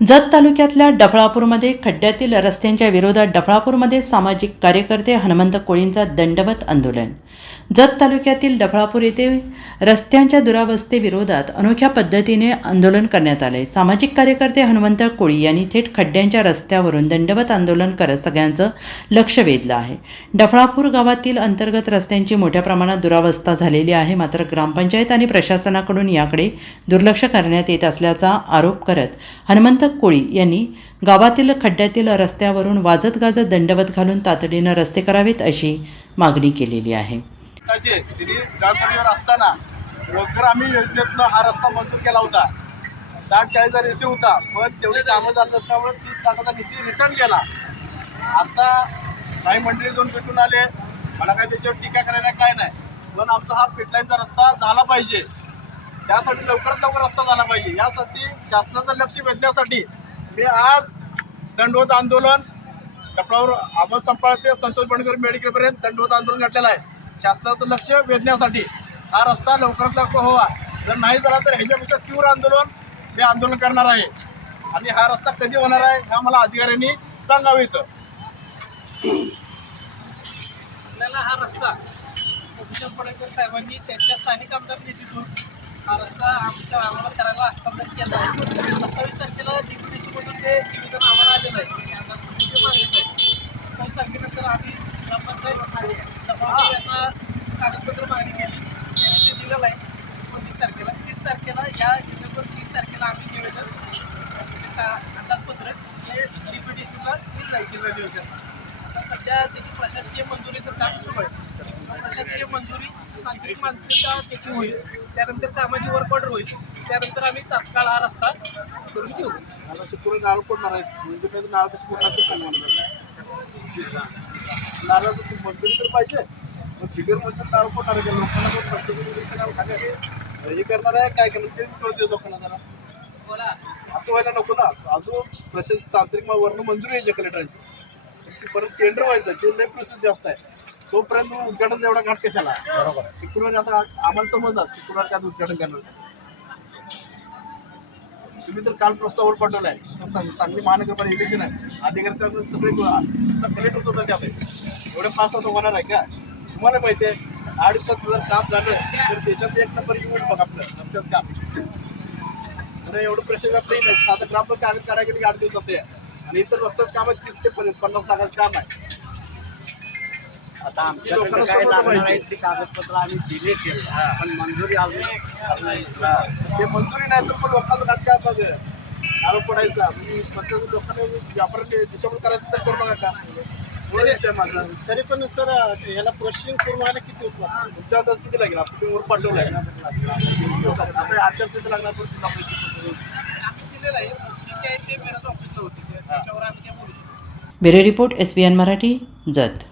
जत तालुक्यातल्या डफळापूरमध्ये खड्ड्यातील रस्त्यांच्या विरोधात डफळापूरमध्ये सामाजिक कार्यकर्ते हनुमंत कोळींचा दंडवत आंदोलन. जत तालुक्यातील डफळापूर येथे रस्त्यांच्या दुरावस्थेविरोधात अनोख्या पद्धतीने आंदोलन करण्यात आले. सामाजिक कार्यकर्ते हनुमंत कोळी यांनी थेट खड्ड्यांच्या रस्त्यावरून दंडवत आंदोलन करत सगळ्यांचं लक्ष वेधलं आहे. डफळापूर गावातील अंतर्गत रस्त्यांची मोठ्या प्रमाणात दुरावस्था झालेली आहे. मात्र ग्रामपंचायत आणि प्रशासनाकडून याकडे दुर्लक्ष करण्यात येत असल्याचा आरोप करत हनुमंत कोळी यांनी गावातील खड्ड्यातील रस्त्यावरून वाजत गाजत दंडवत घालून तातडीनं रस्ते करावेत अशी मागणी केलेली आहे. रस्त्याचे तिने ग्रामपंचायतीवर असताना रोजगार आम्ही योजनेतनं हा रस्ता मंजूर केला होता. साठ चाळीस हजार एसी होता पण तेवढी कामं झालं नसल्यामुळे तीस लाखाचा निधी रिटर्न केला आता काही मंडळी दोन भेटून आले मला काय त्याच्यावर टीका करायला काय नाही पण आमचा हा पिटलाईनचा रस्ता झाला पाहिजे. त्यासाठी लवकरात लवकर रस्ता झाला पाहिजे. यासाठी शासनाचं लक्ष वेधण्यासाठी मी आज दंडवत आंदोलन कपडावर अमोल संपाळ ते संतोष बंडकर मेडिकलपर्यंत दंडवत आंदोलन घातलेलं आहे. शासनाचं लक्ष वेधण्यासाठी हा रस्ता लवकरात लवकर व्हावा. जर नाही झाला तर ह्याच्यापेक्षा तीव्र आंदोलन हे आंदोलन करणार आहे. आणि हा रस्ता कधी होणार आहे हा मला अधिकाऱ्यांनी सांगावं इथं. आपल्याला हा रस्ता भूषण पडेकर साहेबांनी त्यांच्या स्थानिक आमदार निधीतून हा रस्ता आमच्या आम्हाला करायला हस्तांतरित केला आहे. सत्तावीस तारखेला डिप्युटेशन मधून ते निवेदन आम्हाला आलेलं आहे सत्तावीस तारखेनंतर आम्ही यांना कागदपत्र मागणी केली त्यांनी ते दिलेलं आहे एकोणतीस तारखेला तीस तारखेला या डिसेंबर तीस तारखेला आम्ही निवेदन म्हणजे का अंदाजपत्रक हे डिप्युटेशनला दिलं आहे. जिल्हा नियोजन आता सध्या त्याची प्रशासकीय मंजुरीचं काम सुरू आहे प्रशासकीय मंजुरी तांत्रिक मान्यता त्याची होईल त्यानंतर कामाची वर्क ऑर्डर होईल त्यानंतर आम्ही तात्काळ हा रस्ता करून घेऊ मला शुक्रवारी पडणार आहे म्हणजे नाव कसं पडणार ते नारळाचं मंजुरी तर पाहिजे. मग फिगर मंजूर नारळ पडणार आहे का लोकांना खाली आहे. हे करणार आहे काय करणार? ते कळते लोकांना जरा. बोला. असं व्हायला नको ना. अजून प्रशासन तांत्रिक वर्ण मंजुरी यायची कलेक्टरांची परत टेंडर व्हायचं ते लय प्रोसेस जास्त आहे. तोपर्यंत उद्घाटन एवढा घाट कशाला? बरोबर शुक्रवारी आता आम्हाला समजतात शुक्रवारी त्यात उद्घाटन करणार? तुम्ही तर काल प्रस्तावावर पाठवला आहे सांगली महानगरपालिका इलेक्शन आहे. अधिकारी सगळे कलेक्टर सुद्धा त्यात आहे एवढं फास्ट आता होणार आहे का? तुम्हाला माहिती आहे आठ दिवसात जर काम झालं तर त्याच्यात एक नंबर येऊन बघ आपलं. रस्त्यात काम. आणि एवढं प्रेशर आपलं नाही साधं ग्रामपंचायत कागद करायला गेले आठ दिवसात आणि इतर रस्त्यात काम आहे तीस ते पन्नास पन्नास लाखाचं काम आहे. आता लोकांना आमच्याकडे काय लागणार पाहिजे. ती कागदपत्र आम्ही दिले केलं. पण मंजुरी अजून. ते मंजुरी नाही तर पण लोकांना नाटक आहे बघ आरोप पडायचा. मी पंचायत लोकांना व्यापाराने त्याच्यामुळे करायचं तर करू नका. तरी पण सर ह्याला प्रोसेसिंग करून व्हायला किती लागतात तुमच्या अंदाज किती लागेल? आपण तुम्ही वर पाठवलाय आता आचारसंहिता लागणार पण तुला पैसे दिलेलं आहे. ठीक आहे ते मेराचं ऑफिसला होते. त्याच्यावर आम्ही काय बोलू शकतो? Bureau report S B N Marathi Jath.